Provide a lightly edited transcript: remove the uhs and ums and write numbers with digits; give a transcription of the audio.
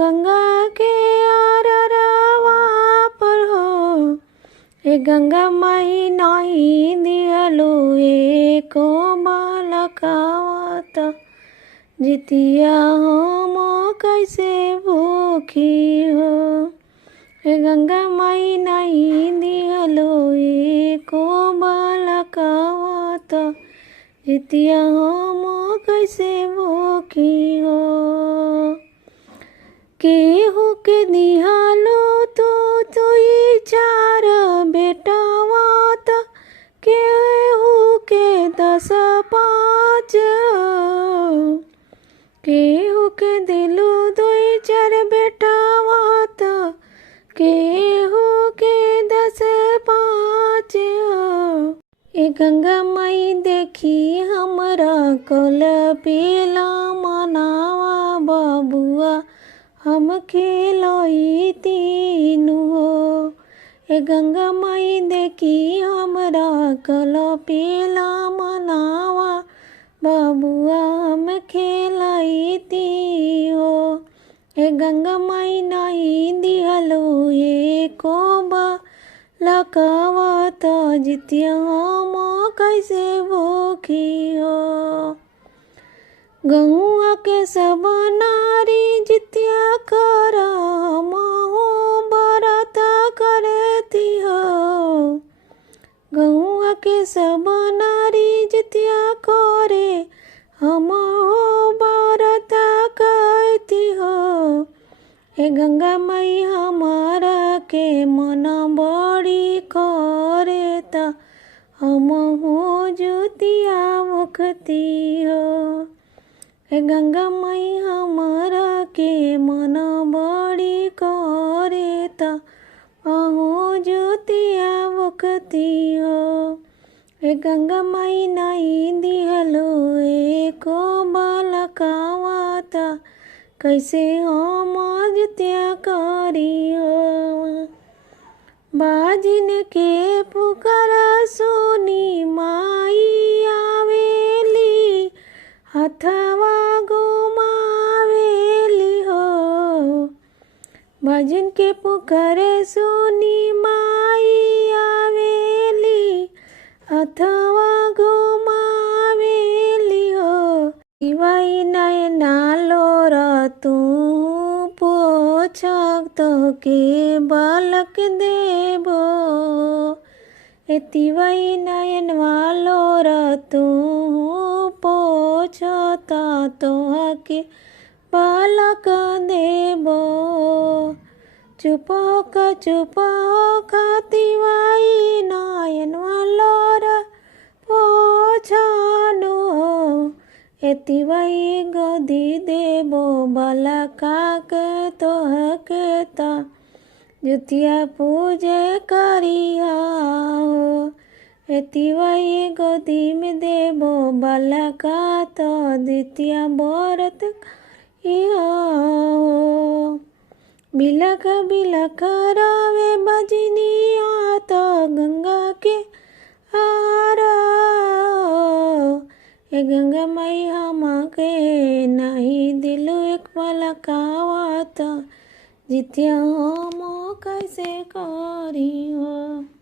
गंगा के आररवा पर हो ए गंगा माई नाही दिहलो एको बालकावा त जितिया हम कैसे भूखी हो। ए गंगा माई नहीं दिहलो एको बालकावा त जितिया हम कैसे भूखी हो। केहू के दिहलो तो ई चार बेटावा त केहू के 10 5 केहू के दिलू 2 4 बेटावा त केहू के 10 5 ए गंगा माई देखी हमरा कल पीला मनावा बबुआ हम खेलई तीनू हो। ए गंगा माई देखी हमरा कल पीला मनावा बबुआ हम खेलई ती हो। ए गंगा माई नहीं दिहलो एको बालकावा त जितिया हम कैसे भूखी हो। गौआ के सब नारी जितिया कर हमहू व्रत करती हो। गौआ के सब नारी जितिया करे हमहू व्रत करती हो। ए गंगा माई हमारा के मन बड़ी करे त हमहू जुतिया मुखती हो। ए गंगा माई हमारा के मन बड़ी करे त हमहू जुतिया मुखती हो। ए गंगा माई नहीं दिहलो एको बालकावा त कैसे हम जुतिया करी हो। बाजिन के पुकार सुनी माई आवेली हथवा घुमावेली हो। बाजिन के पुकार सुनी माई आवेली हथवा घुमावेली हो। तिवाई नैना लोर तू पोछक तो के बालक देबो। ए तिवाई नयनवा लोर तू पोछता तोहके बालक देबो। चुप का तिवाई नयनवा लोर पोछानो। ए तिवाई गोदी देबो बालका के तोहके त जुतिया पूजे करिया हो। ए तिवाई गोदी में देबो बालका त द्वितीया व्रत करिया हो। बिलख बिलख रवे बजनिया त गंगा के आरा। ए गंगा माई हमके नहीं दिलू एक बालकावा त जितिया हम कैसे करी हो।